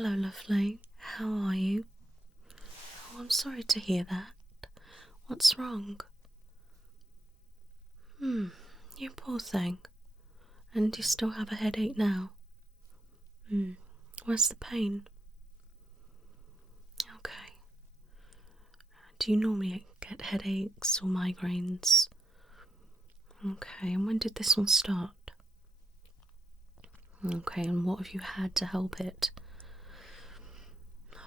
hello, lovely. How are you? Oh, I'm sorry to hear that. What's wrong? You poor thing. And you still have a headache now? Where's the pain? Okay. Do you normally get headaches or migraines? Okay, and when did this one start? Okay, and what have you had to help it?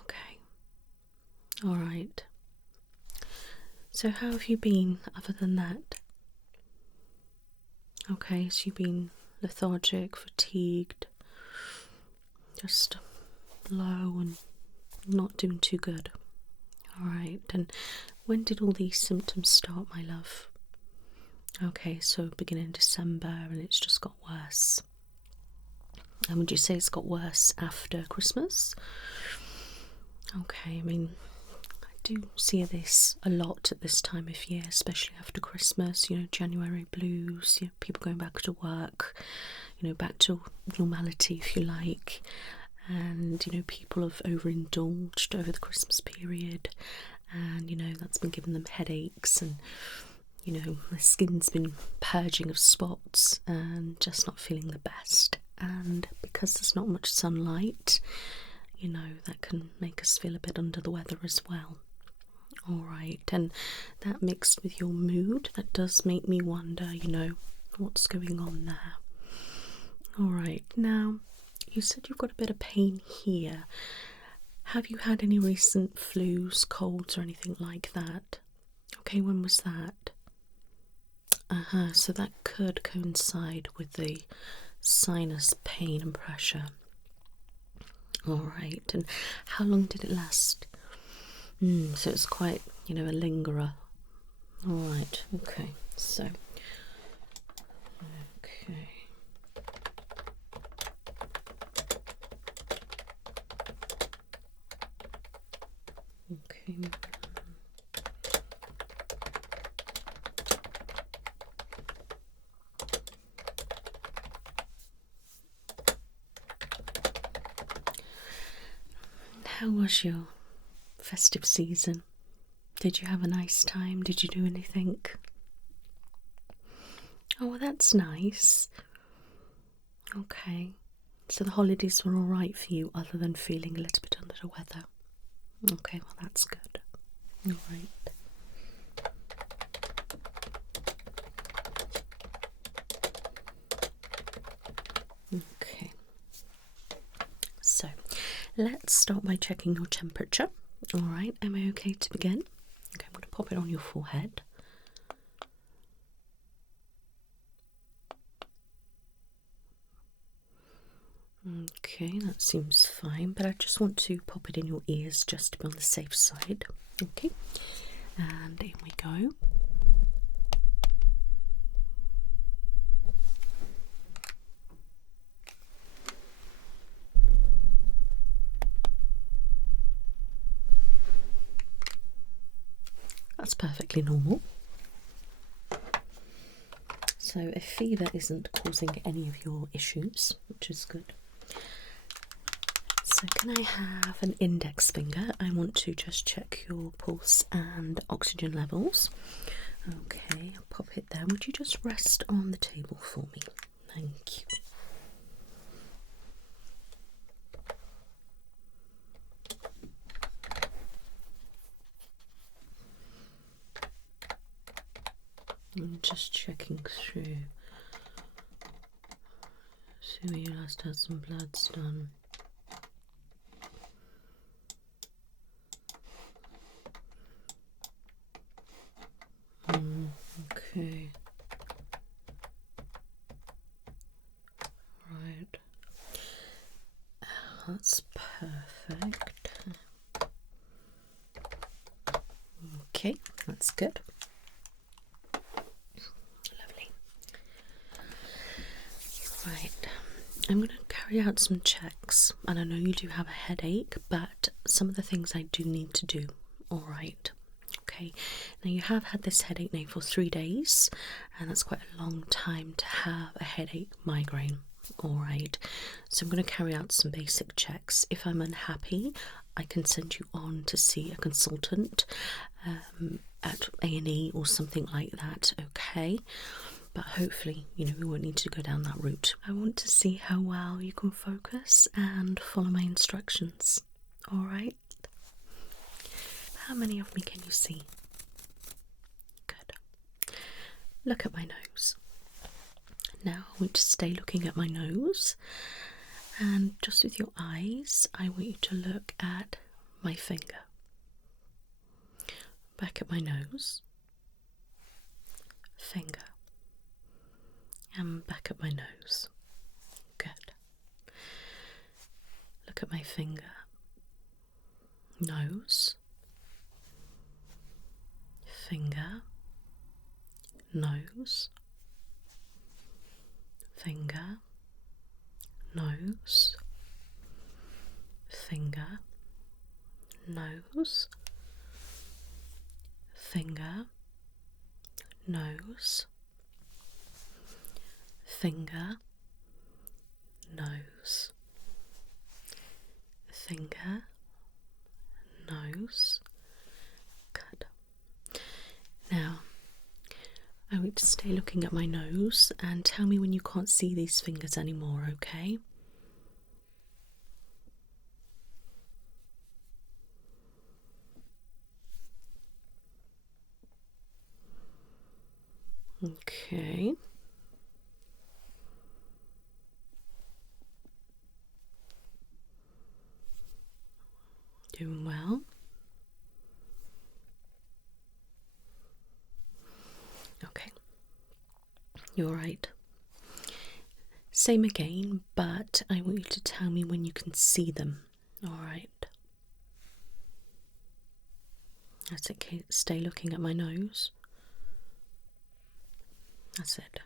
Okay. Alright. So how have you been other than that? Okay, so you've been lethargic, fatigued, just low and not doing too good. Alright, and when did all these symptoms start, my love? Okay, so beginning December and it's just got worse. And would you say it's got worse after Christmas? Okay, I mean, I do see this a lot at this time of year, especially after Christmas, January blues, people going back to work, back to normality if you like. And, people have overindulged over the Christmas period and, that's been giving them headaches and, their skin's been purging of spots and just not feeling the best. And because there's not much sunlight, that can make us feel a bit under the weather as well. Alright, and that mixed with your mood, that does make me wonder, what's going on there. Alright, now, you said you've got a bit of pain here. Have you had any recent flus, colds, or anything like that? Okay, when was that? So that could coincide with the sinus pain and pressure. Alright, and how long did it last? So it's quite, a lingerer. Alright, okay, so. Okay. Okay. How was your festive season? Did you have a nice time? Did you do anything? Oh, well, that's nice. Okay. So the holidays were alright for you other than feeling a little bit under the weather? Okay, well, that's good. Alright. Okay. So, let's start by checking your temperature. Alright, am I okay to begin? Okay, I'm going to pop it on your forehead. Okay, that seems fine, but I just want to pop it in your ears just to be on the safe side. Okay, and in we go. That's perfectly normal. So if fever isn't causing any of your issues, which is good. So can I have an index finger? I want to just check your pulse and oxygen levels. Okay, I'll pop it there. Would you just rest on the table for me? Thank you. I'm just checking through. See where you last had some bloods done. Okay. Right. That's perfect. Okay, that's good. Lovely. Right. I'm going to carry out some checks, and I know you do have a headache, but some of the things I do need to do. Alright. Okay, now you have had this headache now for 3 days, and that's quite a long time to have a headache migraine. Alright, so I'm going to carry out some basic checks. If I'm unhappy, I can send you on to see a consultant at A&E or something like that, okay? But hopefully, you know, we won't need to go down that route. I want to see how well you can focus and follow my instructions. Alright? How many of me can you see? Good. Look at my nose. Now I want to stay looking at my nose, and just with your eyes, I want you to look at my finger. Back at my nose, finger, and back at my nose. Good. Look at my finger, nose, finger, nose, finger, nose, finger, nose, finger, nose, finger, nose, finger, nose. Good. Now, I want to stay looking at my nose and tell me when you can't see these fingers anymore, okay? Okay. Doing well. Okay. You're right. Same again, but I want you to tell me when you can see them. Alright. That's it. Stay looking at my nose. That's it.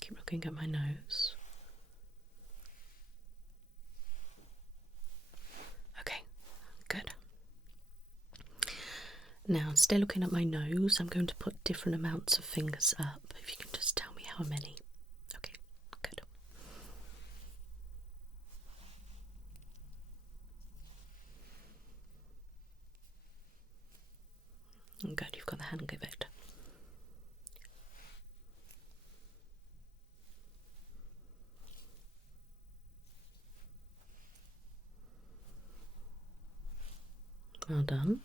Keep looking at my nose. Okay, good. Now, stay looking at my nose. I'm going to put different amounts of fingers up. If you can just tell me how many. Okay, good. Good, you've got the hang of it. Well done.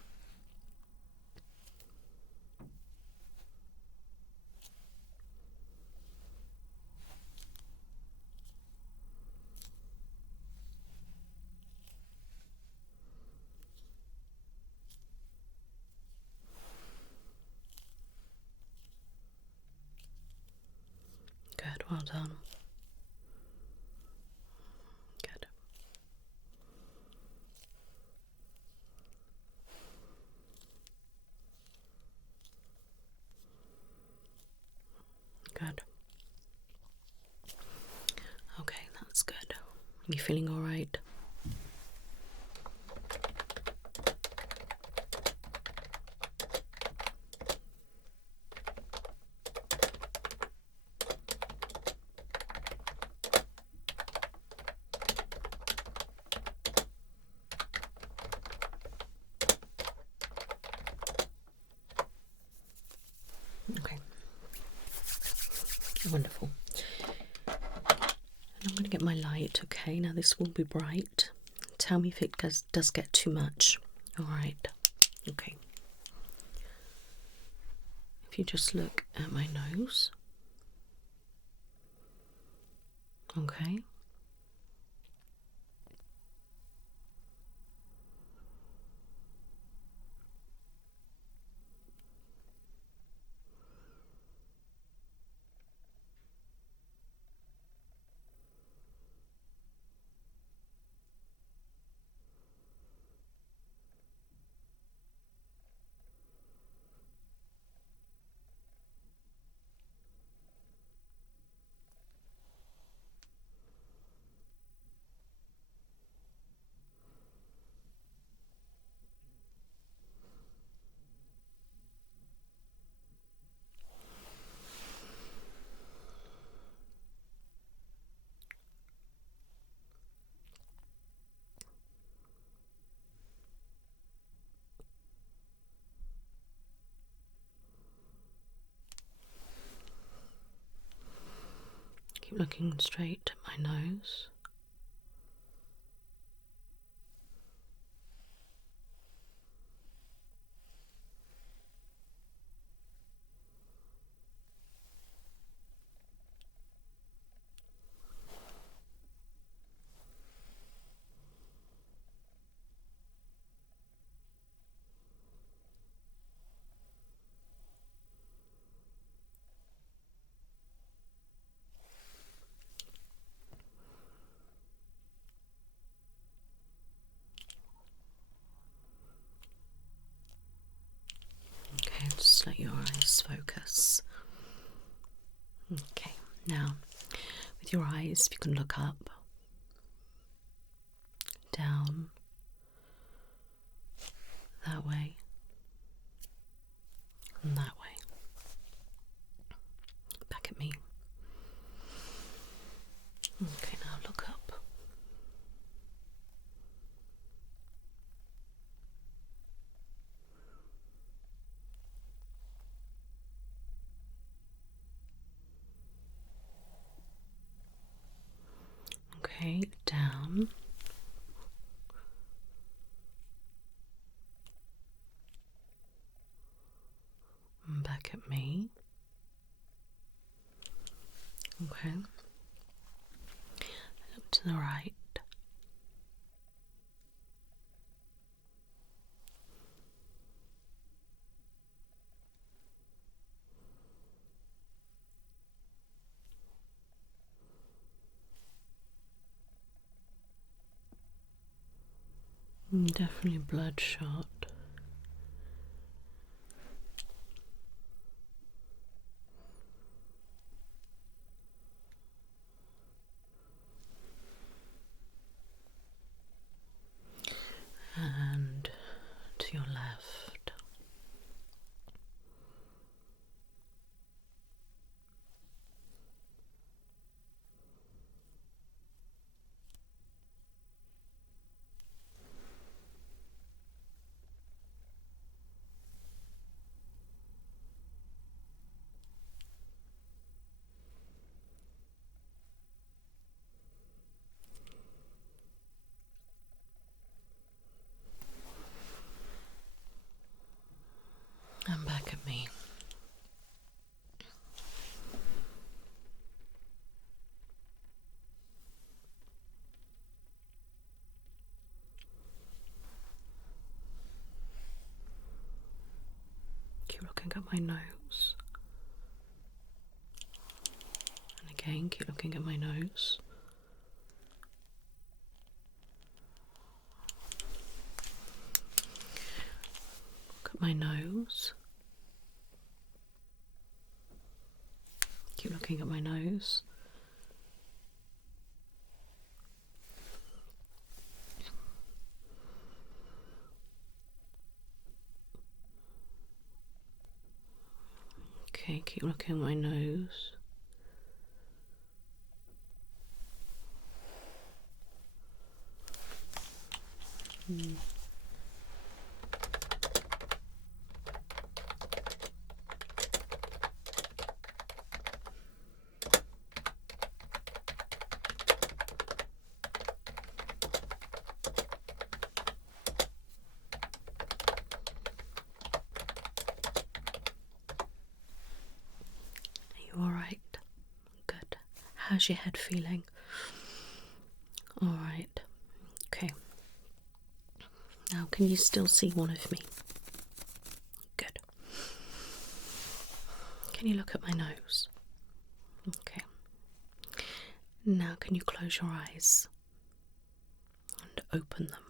Good, well done. Good. Good. Okay, that's good. You feeling all right? Okay. Wonderful. And I'm going to get my light, okay? Now this will be bright. Tell me if it does get too much. Alright. Okay. If you just look at my nose. Okay. looking straight at my nose. Okay, just let your eyes focus. Okay, now with your eyes, if you can look up, down, that way, and that way. Back at me. Okay, now look up. Okay, down. And back at me. Okay. Look to the right. Definitely bloodshot. And to your left. And back at me. Keep looking at my nose. And again, keep looking at my nose. Look at my nose. Keep looking at my nose. Okay, keep looking at my nose. Alright, good. How's your head feeling? Alright, okay. Now, can you still see one of me? Good. Can you look at my nose? Okay. Now, can you close your eyes and open them?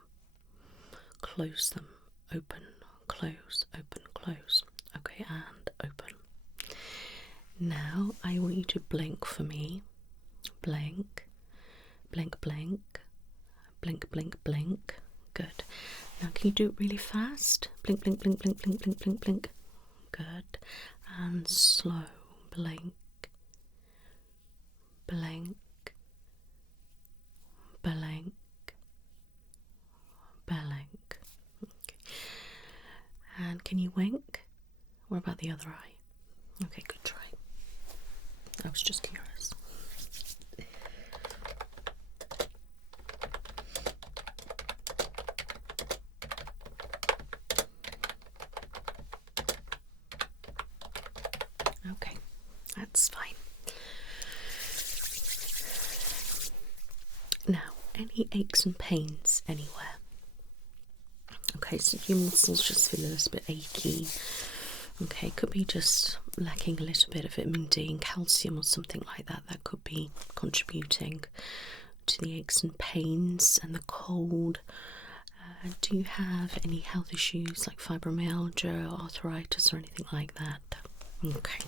Close them, open, close, open, close. Okay, and open. Now I want you to blink for me. Blink, blink, blink, blink, blink, blink. Good. Now can you do it really fast? Blink, blink, blink, blink, blink, blink, blink, blink. Good. And slow. Blink, blink, blink, blink. Okay. And can you wink? What about the other eye? Okay, good try. I was just curious. any aches and pains anywhere? Okay, so your muscles just feel a little bit achy. Okay, could be just lacking a little bit of vitamin D and calcium or something like that. That could be contributing to the aches and pains and the cold. Do you have any health issues like fibromyalgia, arthritis, or anything like that? Okay.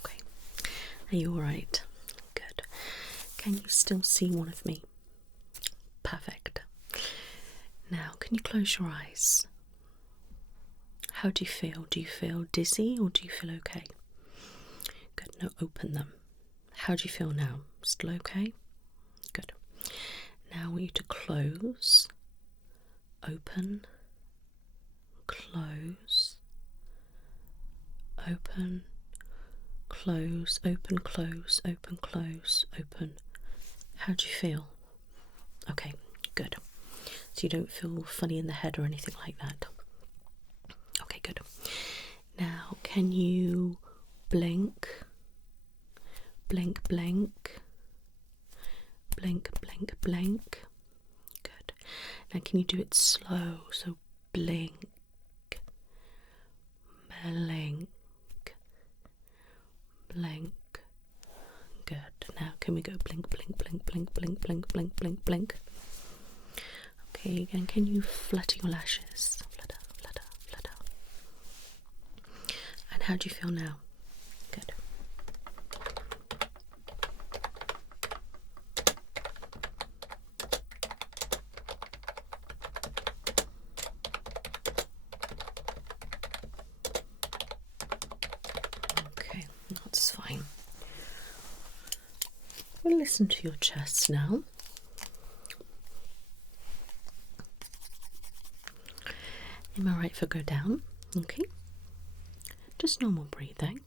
Okay. Are you alright? Good. Can you still see one of me? Perfect. Now, can you close your eyes? How do you feel? Do you feel dizzy or do you feel okay? Good. Now open them. How do you feel now? Still okay? Good. Now I want you to close, open, close, open, close, open, close, open, close, open. How do you feel? Okay, good. So you don't feel funny in the head or anything like that? Okay, good. Now, can you blink, blink, blink, blink, blink, blink? Good. Now, can you do it slow? So blink, blink, blink. Good. Now, can we go blink, blink, blink, blink, blink, blink, blink, blink, blink? Okay, again, can you flutter your lashes? Flutter, flutter, flutter. And how do you feel now? Good. Okay, that's fine. We'll listen to your chest now. Am I right if I go down? Okay. Just normal breathing.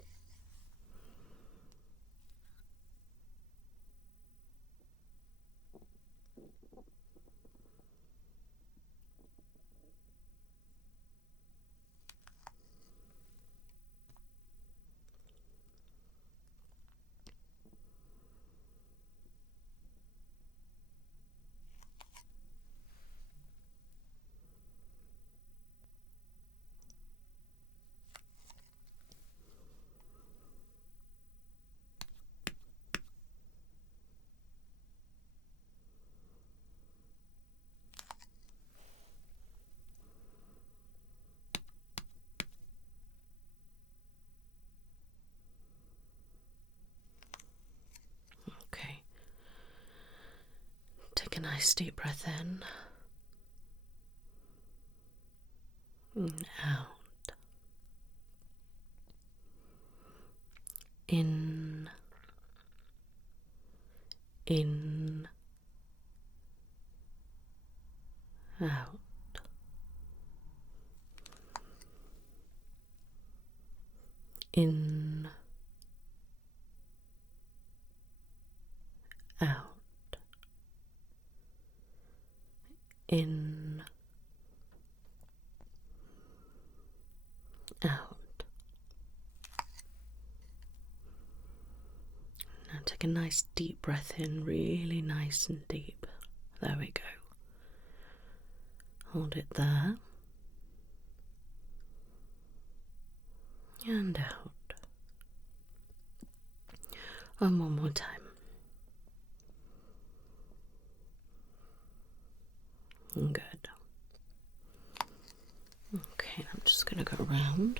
Okay. Take a nice deep breath in and out. In, out. In, out. In, out. Now take a nice deep breath in, really nice and deep. There we go. Hold it there. And out. And one more time. Good. Okay, I'm just going to go around.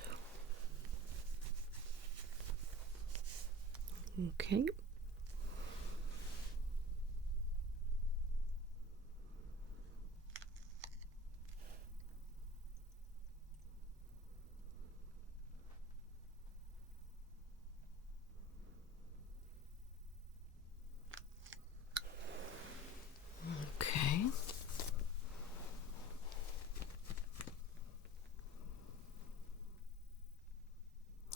Okay. Okay.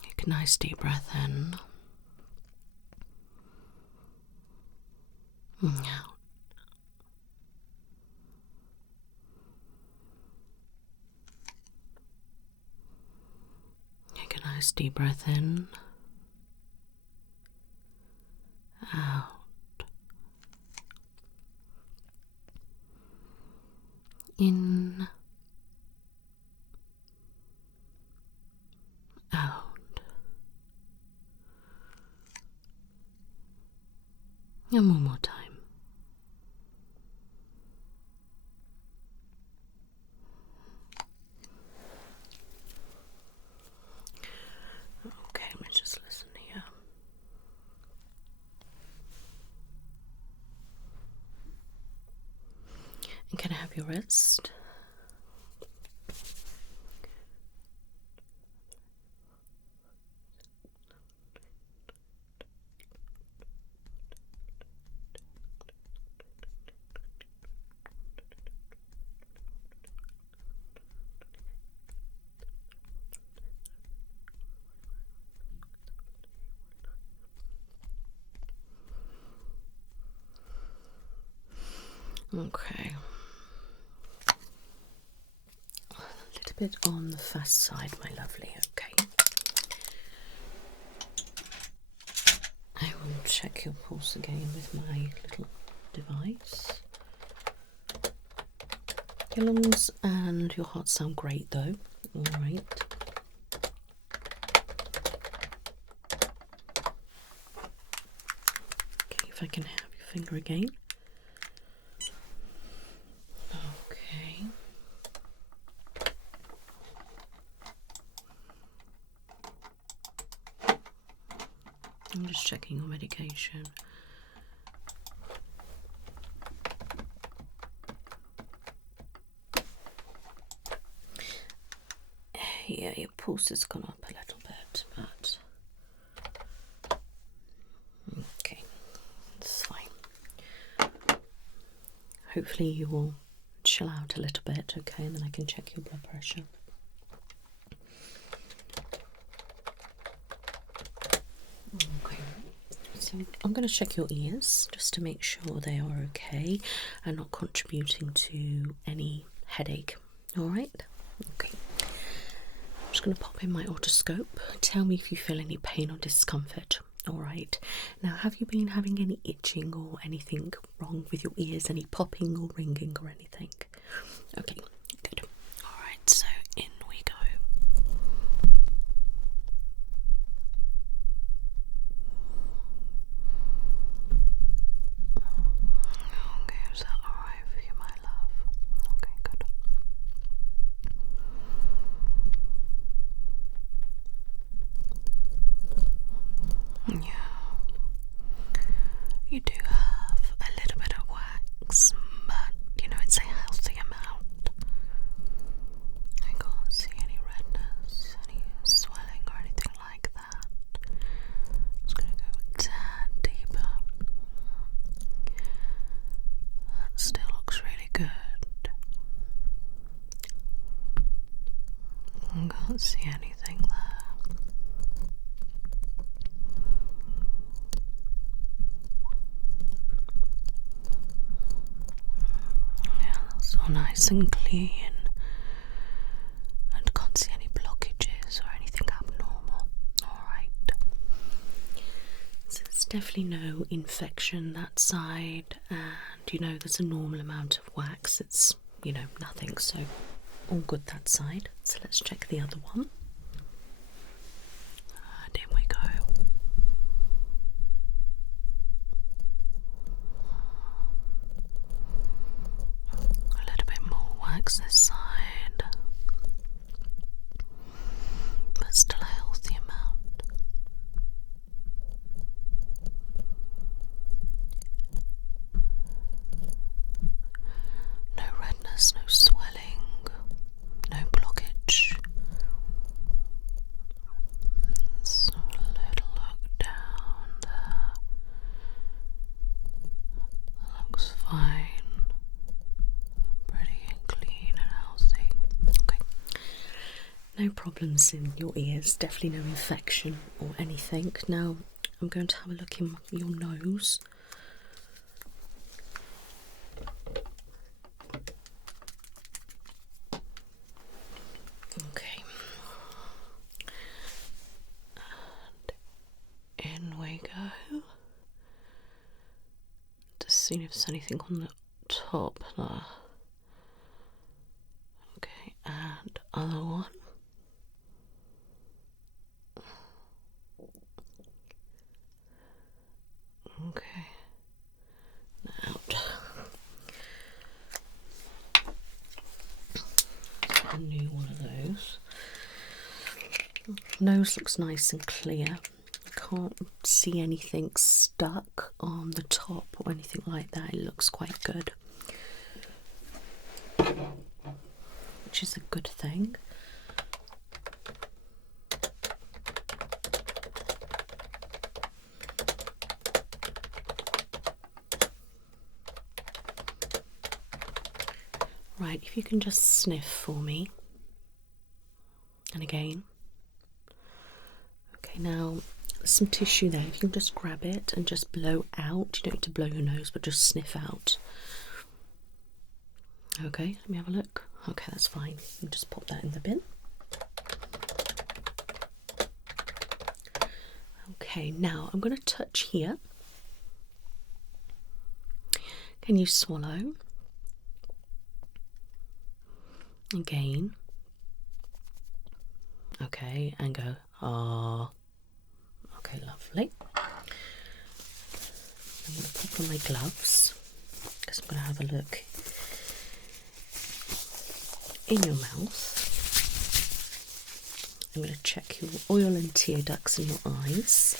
Take a nice deep breath in. And out. Nice deep breath in, out, in, out, and one more time. Okay, let's just listen here. And can I have your wrist? Okay. A little bit on the fast side, my lovely. Okay. I will check your pulse again with my little device. Your lungs and your heart sound great though. Alright. Okay, if I can have your finger again. Okay. I'm just checking your medication. Yeah, your pulse has gone up a little bit, but okay, it's fine. Hopefully you will chill out a little bit, okay, and then I can check your blood pressure. Okay, so I'm going to check your ears just to make sure they are okay and not contributing to any headache. All right, okay. I'm just going to pop in my otoscope. Tell me if you feel any pain or discomfort. All right. Now, have you been having any itching or anything wrong with your ears? Any popping or ringing or anything? Okay, good. All right, so in we go. Okay, is that all right for you, my love? Okay, good. Yeah, you do have a little bit of wax, but you know, it's a healthy amount. I can't see any redness, any swelling or anything like that. I'm just going to go a tad deeper. That still looks really good. I can't see anything there. Yeah, that's all nice and clean. And can't see any blockages or anything abnormal. Alright. So there's definitely no infection that side, and you know there's a normal amount of wax. It's, you know, nothing, so all good that side. So let's check the other one. And in we go. A little bit more wax this side, but still a healthy amount. No redness, no swelling, no blockage. Let's have a little look down there. That looks fine. Pretty and clean and healthy. Okay. No problems in your ears, definitely no infection or anything. Now I'm going to have a look in your nose. Okay. seeing if there's anything on the top there. Okay, and other one. Okay, out. A new one of those. Nose looks nice and clear. Can't see anything stuck on the top or anything like that. It looks quite good, which is a good thing. Right, if you can just sniff for me. And again. Okay, now some tissue there. If you can just grab it and just blow out. You don't need to blow your nose, but just sniff out. Okay, let me have a look. Okay, that's fine. You can just pop that in the bin. Okay, now I'm going to touch here. Can you swallow? Again. Okay, and go, ah. Okay, lovely. I'm going to pop on my gloves because I'm going to have a look in your mouth. I'm going to check your oil and tear ducts in your eyes.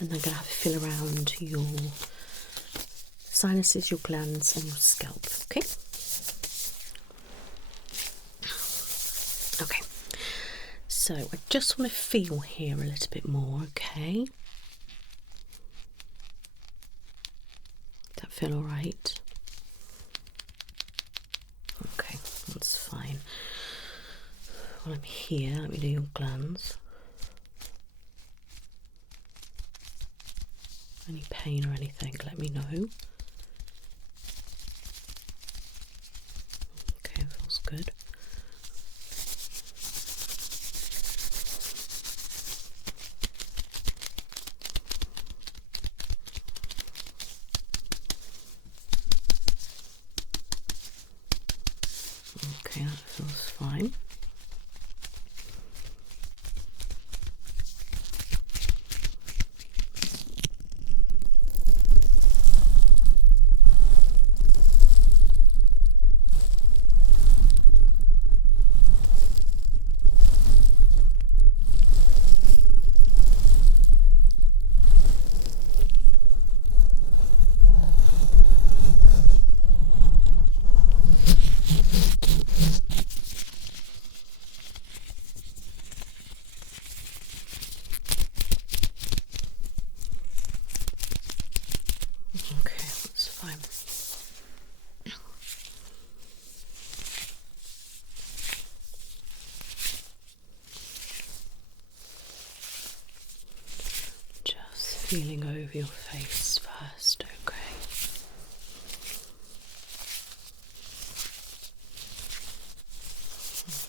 And I'm going to have a feel around your sinuses, your glands and your scalp, okay? Okay, so I just want to feel here a little bit more, okay? Does that feel alright? Okay, that's fine. While I'm here, let me do your glands. Any pain or anything, let me know. Okay, feels good. Okay, that feels fine. Feeling over your face first, okay?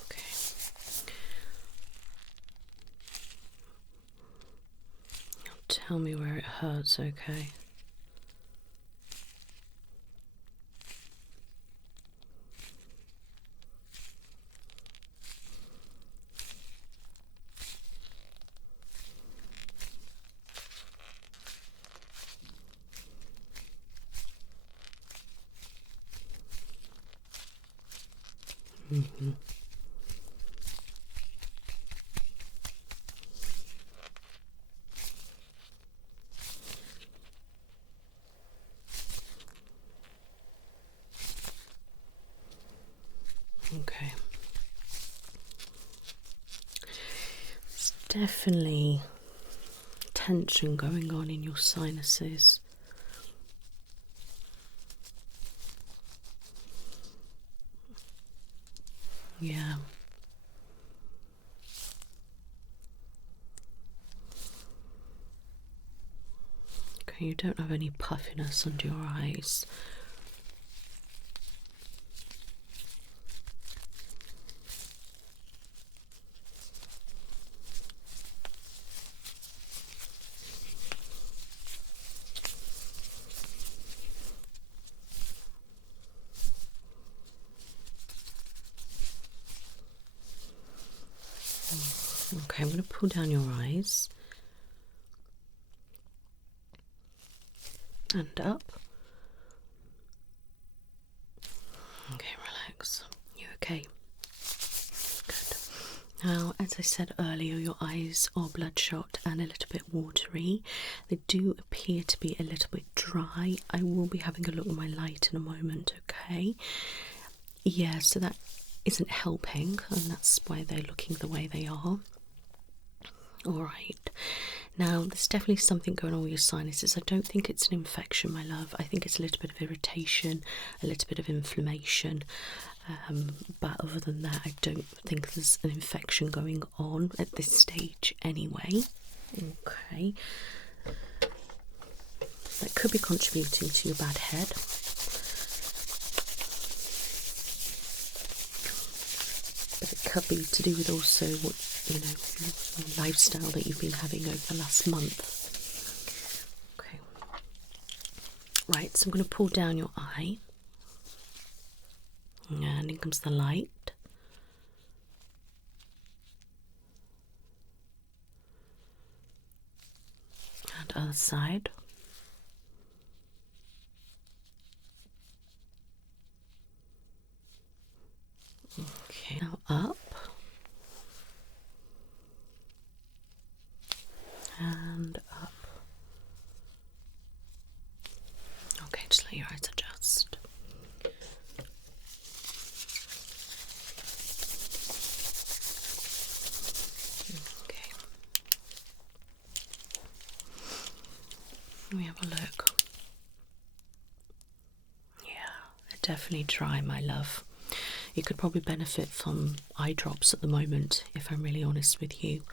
Okay. Now tell me where it hurts, okay? Mm-hmm. Okay. There's definitely tension going on in your sinuses. Yeah. Okay, you don't have any puffiness under your eyes. Okay, I'm going to pull down your eyes and up. Okay, relax. You okay? Good. Now, as I said earlier, your eyes are bloodshot and a little bit watery. They do appear to be a little bit dry. I will be having a look at my light in a moment, okay? Yeah, so that isn't helping, and that's why they're looking the way they are. Alright, now there's definitely something going on with your sinuses. I don't think it's an infection, my love. I think it's a little bit of irritation, a little bit of inflammation, but other than that, I don't think there's an infection going on at this stage anyway. Okay, that could be contributing to your bad head. But it could be to do with also what, you know, lifestyle that you've been having over the last month. Okay. Right, so I'm going to pull down your eye. And in comes the light. And other side. Okay, now up. And up. Okay, just let your eyes adjust. Okay. Let me have a look. Yeah, they're definitely dry, my love. You could probably benefit from eye drops at the moment, if I'm really honest with you.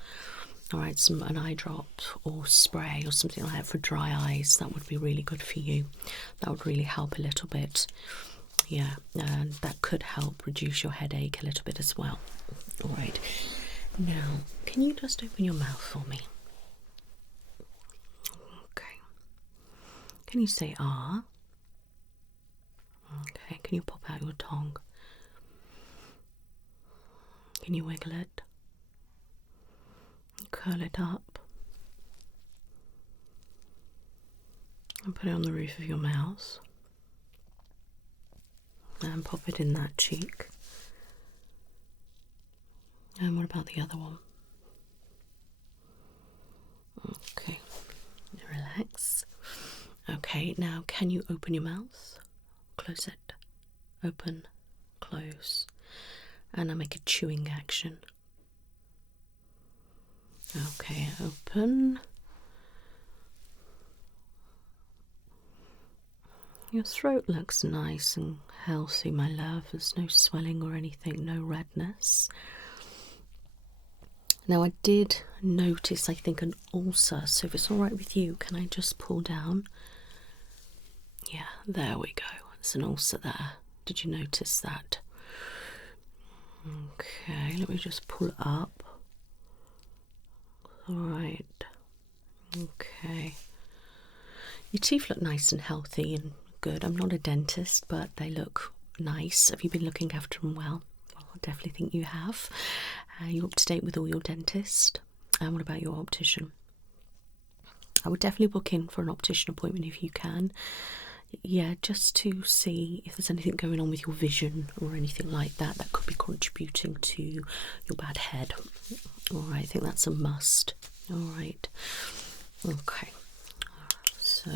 Alright, an eye drop or spray or something like that for dry eyes, that would be really good for you. That would really help a little bit. Yeah, and that could help reduce your headache a little bit as well. Alright, now can you just open your mouth for me? Okay. Can you say ah? Okay, can you pop out your tongue? Can you wiggle it? Curl it up and put it on the roof of your mouth and pop it in that cheek. And what about the other one? Okay, relax. Okay, now can you open your mouth? Close it. Open, close. And I make a chewing action. Okay, open. Your throat looks nice and healthy, my love. There's no swelling or anything, no redness. Now I did notice, I think, an ulcer, so if it's alright with you, can I just pull down? Yeah, there we go. There's an ulcer there. Did you notice that? Okay, let me just pull it up. Alright. Okay. Your teeth look nice and healthy and good. I'm not a dentist, but they look nice. Have you been looking after them well? Well, I definitely think you have. You're up to date with all your dentist. And what about your optician? I would definitely book in for an optician appointment if you can. Yeah, just to see if there's anything going on with your vision or anything like that that could be contributing to your bad head. Alright, I think that's a must. Alright. Okay. So,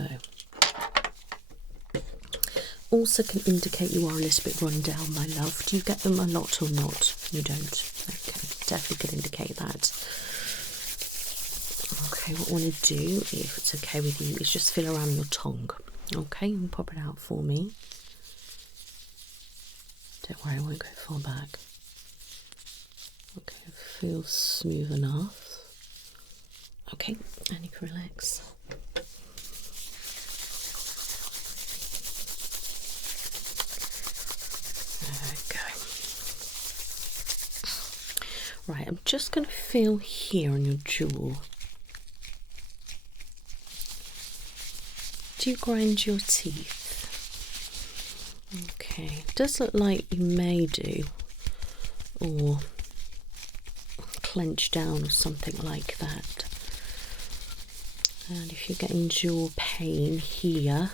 also can indicate you are a little bit run down, my love. Do you get them a lot or not? You don't. Okay, definitely could indicate that. Okay, what I want to do, if it's okay with you, is just feel around your tongue. Okay, and pop it out for me. Don't worry, I won't go far back. Okay, it feels smooth enough. Okay, and you can relax. There we go. Right, I'm just going to feel here on your jaw. Do you grind your teeth? Okay, it does look like you may do, or clench down or something like that. And if you're getting jaw pain here,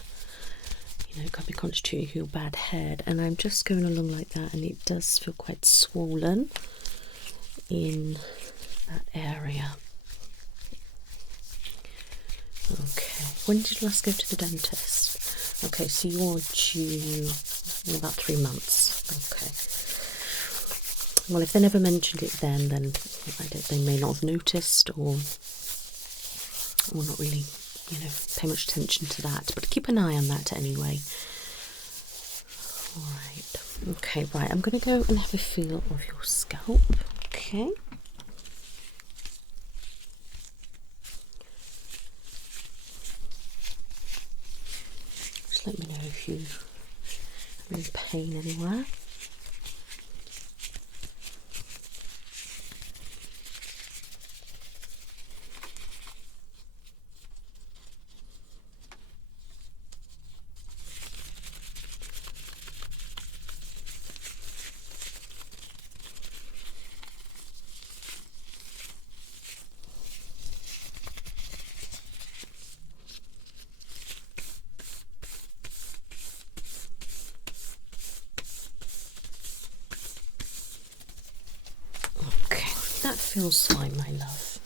you know, it could be contributing to your bad head. And I'm just going along like that, and it does feel quite swollen in that area. Okay, when did you last go to the dentist? Okay, so you are due in about 3 months. Okay. Well, if they never mentioned it then they may not have noticed, or not really, you know, pay much attention to that. But keep an eye on that anyway. All right. Okay, right. I'm going to go and have a feel of your scalp. Okay. Just let me know if you have any pain anywhere. That feels fine, my love.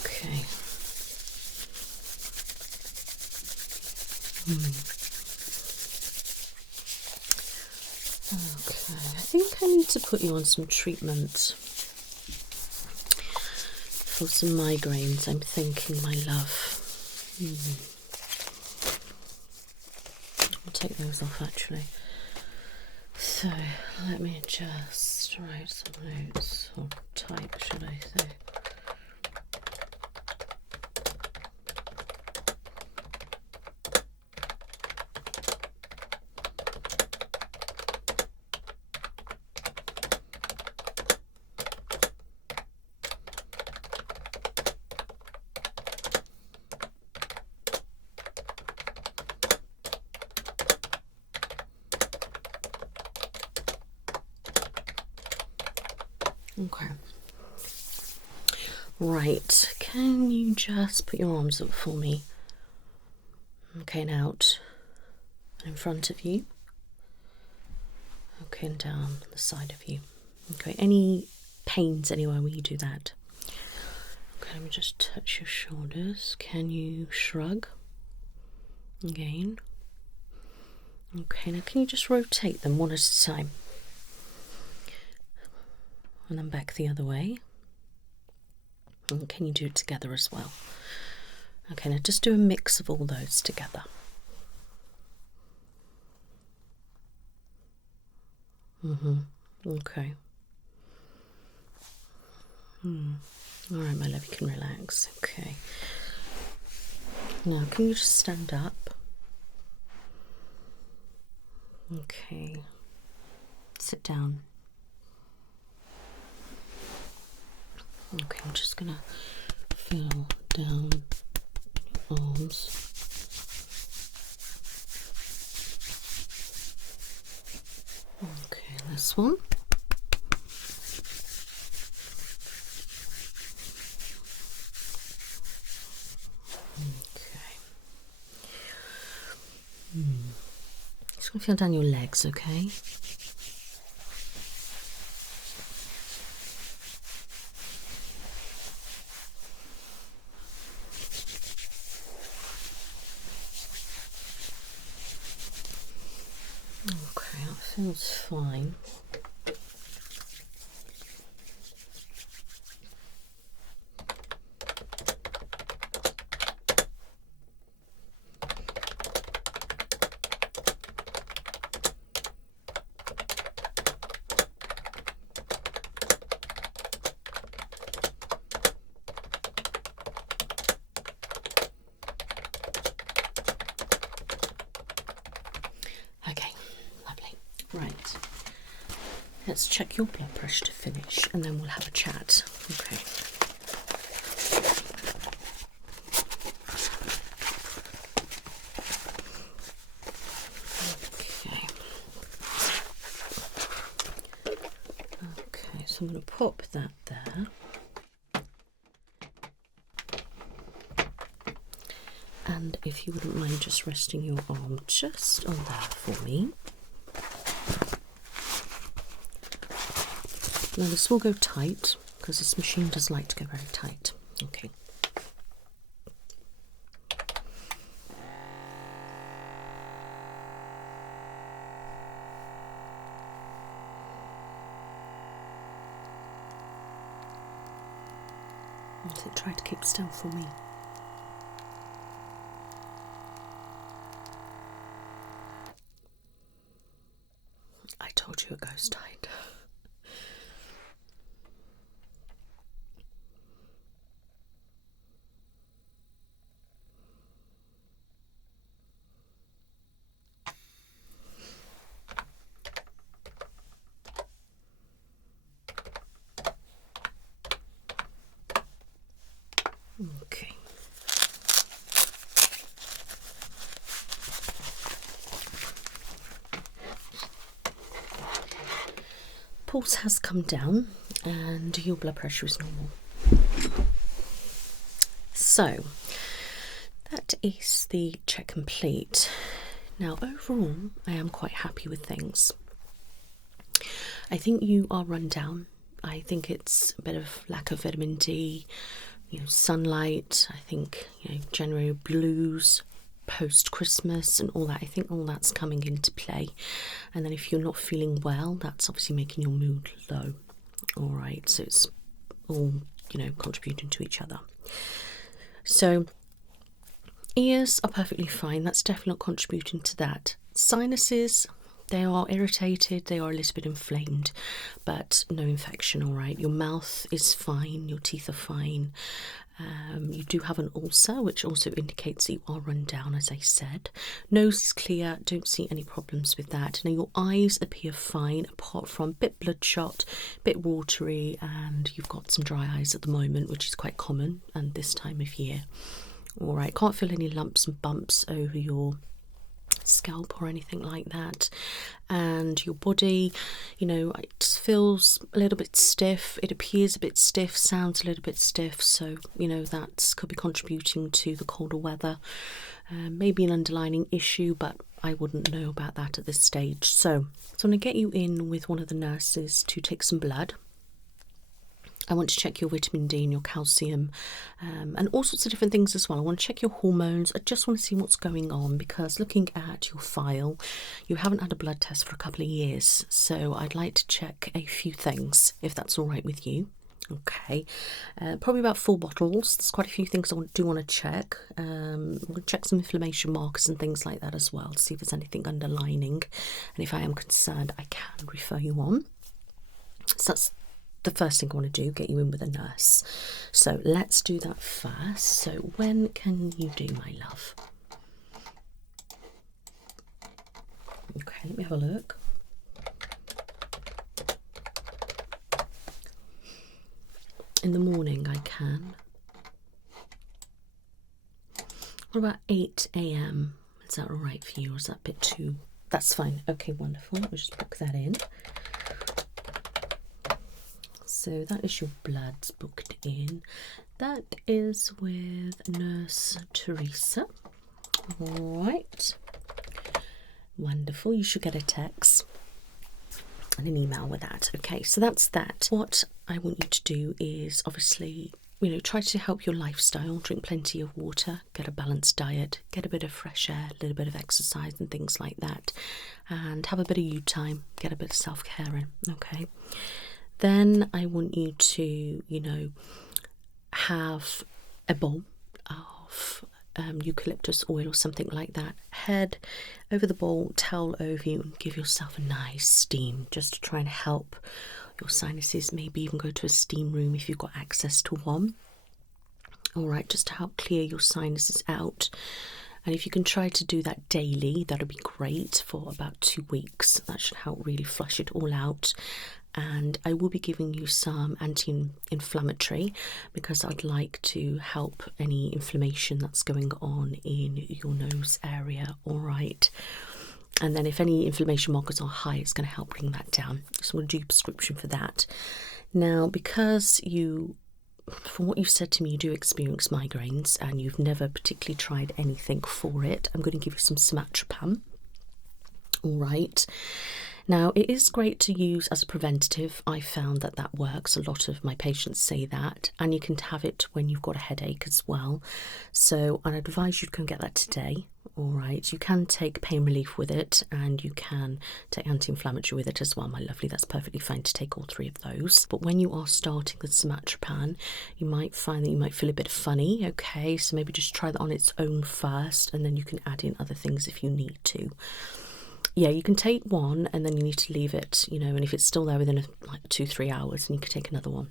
Okay. Okay, I think I need to put you on some treatment for some migraines, I'm thinking, my love. I'll take those off actually. So let me just write some notes, or type should I say. Okay. Right, can you just put your arms up for me? Okay, and out and in front of you. Okay, and down the side of you. Okay, any pains anywhere where you do that? Okay, let me just touch your shoulders. Can you shrug? Again. Okay, now can you just rotate them one at a time? And then back the other way. And can you do it together as well? Okay, now just do a mix of all those together. Okay. Alright, my love, you can relax. Okay. Now, can you just stand up? Okay. Sit down. Okay, I'm just gonna feel down your arms. Okay, this one. Okay. Just gonna feel down your legs, okay? Okay, that feels fine. Okay, lovely. Right. Let's check your blood pressure to finish, and then we'll have a chat. Okay. So I'm going to pop that there. And if you wouldn't mind just resting your arm just on there for me. Now this will go tight because this machine does like to go very tight. Okay. So try to keep still for me. I told you it goes tight. Okay. Pulse has come down and your blood pressure is normal. So that is the check complete. Now overall I am quite happy with things. I think you are run down. I think it's a bit of lack of vitamin D, sunlight. I think January blues, post-Christmas and all that. I think all that's coming into play. And then if you're not feeling well, that's obviously making your mood low. All right, so it's all contributing to each other. So ears are perfectly fine. That's definitely not contributing to that. Sinuses, they are irritated, they are a little bit inflamed, but no infection. All right, your mouth is fine, your teeth are fine. You do have an ulcer, which also indicates that you are run down, as I said. Nose is clear, don't see any problems with that. Now your eyes appear fine, apart from a bit bloodshot, a bit watery, and you've got some dry eyes at the moment, which is quite common and this time of year. All right, can't feel any lumps and bumps over your scalp or anything like that. And your body, it feels a little bit stiff, it appears a bit stiff, sounds a little bit stiff, so that could be contributing to the colder weather. Maybe an underlying issue, but I wouldn't know about that at this stage. So I'm going to get you in with one of the nurses to take some blood. I want to check your vitamin D and your calcium, and all sorts of different things as well. I want to check your hormones. I just want to see what's going on, because looking at your file, you haven't had a blood test for a couple of years. So I'd like to check a few things, if that's all right with you. Okay, probably about 4 bottles. There's quite a few things I do want to check. I'm going to check some inflammation markers and things like that as well, to see if there's anything underlying. And if I am concerned, I can refer you on. So that's the first thing I want to do, get you in with a nurse. So let's do that first. So when can you do, my love? Okay, let me have a look. In the morning I can. What about 8 AM? Is that all right for you, or is that a bit too... That's fine. Okay, wonderful. We'll just book that in. So that is your bloods booked in. That is with Nurse Teresa. All right. Wonderful. You should get a text and an email with that. Okay, so that's that. What I want you to do is obviously, try to help your lifestyle. Drink plenty of water, get a balanced diet, get a bit of fresh air, a little bit of exercise and things like that. And have a bit of you time, get a bit of self-care in, okay? Then I want you to, have a bowl of eucalyptus oil or something like that. Head over the bowl, towel over you, and give yourself a nice steam, just to try and help your sinuses. Maybe even go to a steam room if you've got access to one. All right, just to help clear your sinuses out. And if you can try to do that daily, that'll be great for about 2 weeks. That should help really flush it all out. And I will be giving you some anti-inflammatory, because I'd like to help any inflammation that's going on in your nose area. All right. And then if any inflammation markers are high, it's going to help bring that down. So I'm going to do a prescription for that. Now, because you, from what you've said to me, you do experience migraines and you've never particularly tried anything for it, I'm going to give you some cimetropam. All right. Now, it is great to use as a preventative. I found that that works. A lot of my patients say that. And you can have it when you've got a headache as well. So I'd advise you to go and get that today. All right. You can take pain relief with it and you can take anti-inflammatory with it as well, my lovely. That's perfectly fine to take all three of those. But when you are starting the cimetropam, you might find that you might feel a bit funny. Okay. So maybe just try that on its own first and then you can add in other things if you need to. Yeah, you can take one and then you need to leave it, you know, and if it's still there within like 2-3 hours, then you can take another one.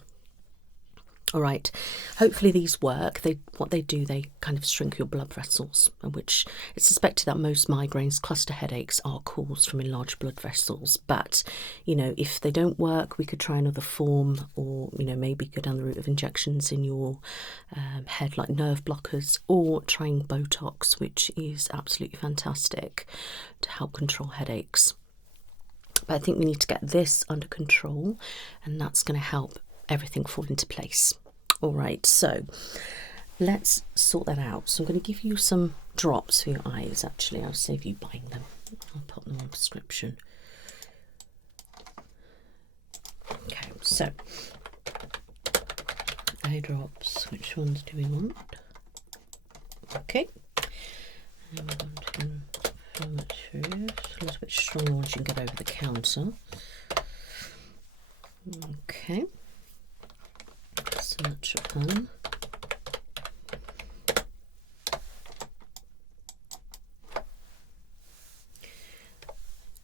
All right, hopefully these work. What they do, they kind of shrink your blood vessels, which it's suspected that most migraines, cluster headaches are caused from enlarged blood vessels. But, you know, if they don't work, we could try another form or, you know, maybe go down the route of injections in your head like nerve blockers or trying Botox, which is absolutely fantastic to help control headaches. But I think we need to get this under control and that's going to help everything fall into place. All right, so let's sort that out. So I'm going to give you some drops for your eyes. Actually, I'll save you buying them. I'll put them on prescription. Okay, so eye drops. Which ones do we want? Okay, and we're going to film it through. A little bit stronger ones you can get over the counter. Okay. Cimetropam.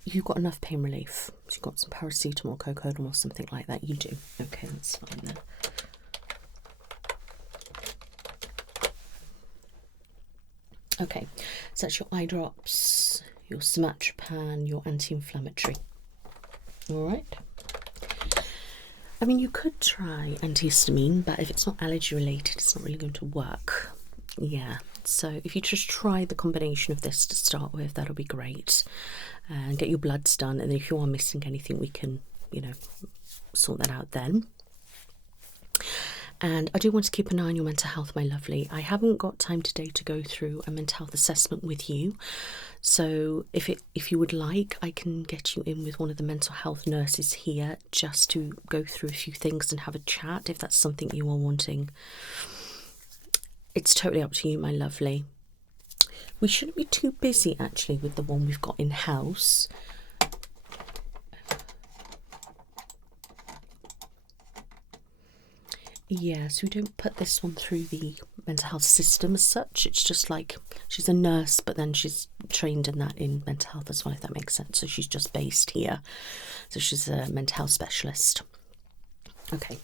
You've got enough pain relief. You've got some paracetamol, cocodamol, or something like that. You do. Okay, that's fine then. Okay, so that's your eye drops, your cimetropam, your anti-inflammatory. All right. I mean, you could try antihistamine, but if it's not allergy related, it's not really going to work. Yeah, so if you just try the combination of this to start with, that'll be great. And get your bloods done, and then if you are missing anything, we can, you know, sort that out then. And I do want to keep an eye on your mental health, my lovely. I haven't got time today to go through a mental health assessment with you. So if you would like, I can get you in with one of the mental health nurses here just to go through a few things and have a chat if that's something you are wanting. It's totally up to you, my lovely. We shouldn't be too busy actually with the one we've got in-house. Yeah, so we don't put this one through the mental health system as such. It's just like she's a nurse, but then she's trained in that in mental health as well, if that makes sense. So she's just based here. So she's a mental health specialist. Okay.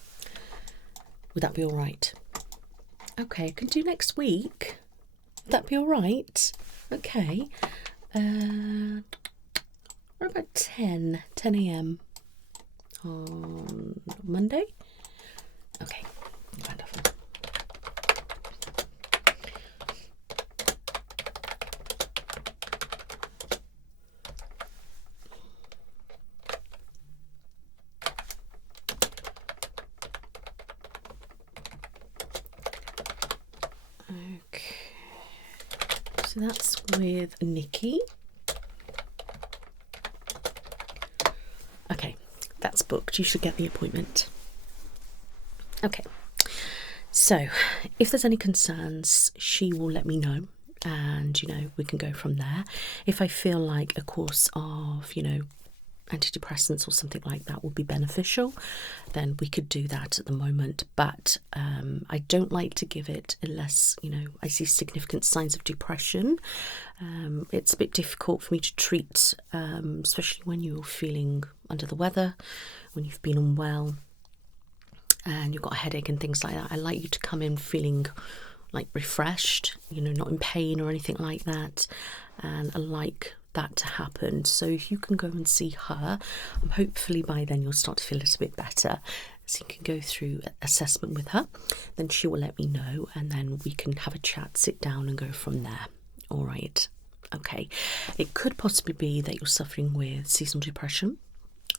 Would that be all right? Okay, I can do next week. Would that be all right? Okay. What about 10 a.m. on Monday? Okay, wonderful. Okay, so that's with Nikki. Okay, that's booked. You should get the appointment. Okay, so if there's any concerns, she will let me know and, you know, we can go from there. If I feel like a course of, you know, antidepressants or something like that would be beneficial, then we could do that at the moment. But I don't like to give it unless, you know, I see significant signs of depression. It's a bit difficult for me to treat, especially when you're feeling under the weather, when you've been unwell, and you've got a headache and things like that. I like you to come in feeling like refreshed, you know, not in pain or anything like that. And I like that to happen. So if you can go and see her, hopefully by then you'll start to feel a little bit better. So you can go through assessment with her, then she will let me know and then we can have a chat, sit down and go from there. All right. Okay, it could possibly be that you're suffering with seasonal depression.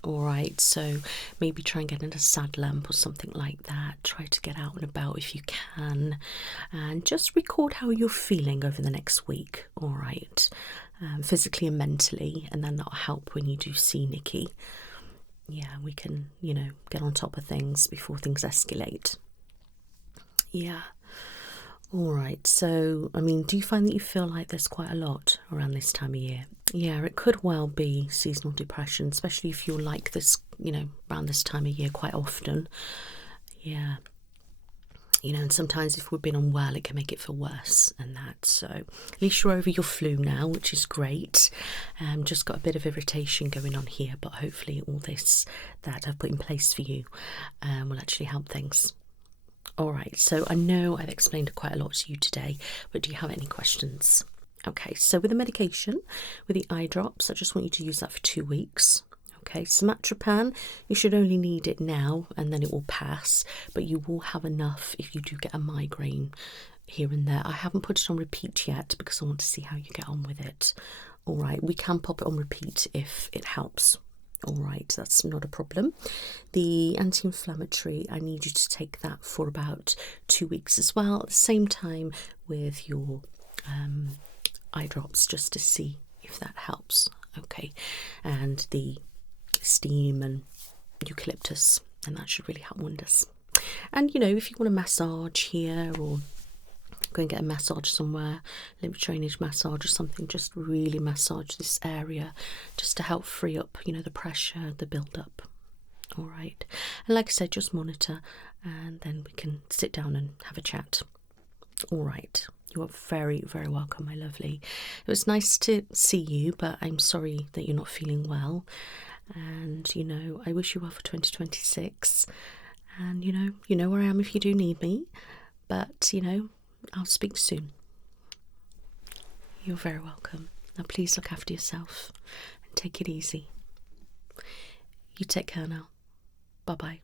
All right, so maybe try and get in a sad lamp or something like that. Try to get out and about if you can, and just record how you're feeling over the next week. All right, physically and mentally, and then that'll help when you do see Nikki. Yeah, we can, get on top of things before things escalate. Yeah. All right, so I mean, do you find that you feel like there's quite a lot around this time of year? Yeah, it could well be seasonal depression, especially if you're like this, around this time of year quite often. Yeah. And sometimes if we've been unwell, it can make it feel worse and that. So at least you're over your flu now, which is great. Just got a bit of irritation going on here, but hopefully all this that I've put in place for you will actually help things. All right, so I know I've explained quite a lot to you today, but do you have any questions? Okay, so with the medication, with the eye drops, I just want you to use that for 2 weeks. Okay, Somatropan, you should only need it now and then it will pass, but you will have enough if you do get a migraine here and there. I haven't put it on repeat yet because I want to see how you get on with it. All right, we can pop it on repeat if it helps. All right, that's not a problem. The anti-inflammatory, I need you to take that for about 2 weeks as well, at the same time with your eye drops, just to see if that helps. Okay, and the steam and eucalyptus, and that should really help wonders. And if you want a massage here or go and get a massage somewhere, lymph drainage massage or something, just really massage this area just to help free up, the pressure, the build up. All right, and like I said, just monitor and then we can sit down and have a chat. All right, you are very, very welcome, my lovely. It was nice to see you, but I'm sorry that you're not feeling well, and I wish you well for 2026, and you know where I am if you do need me, but I'll speak soon. You're very welcome. Now please look after yourself and take it easy. You take care now. Bye-bye.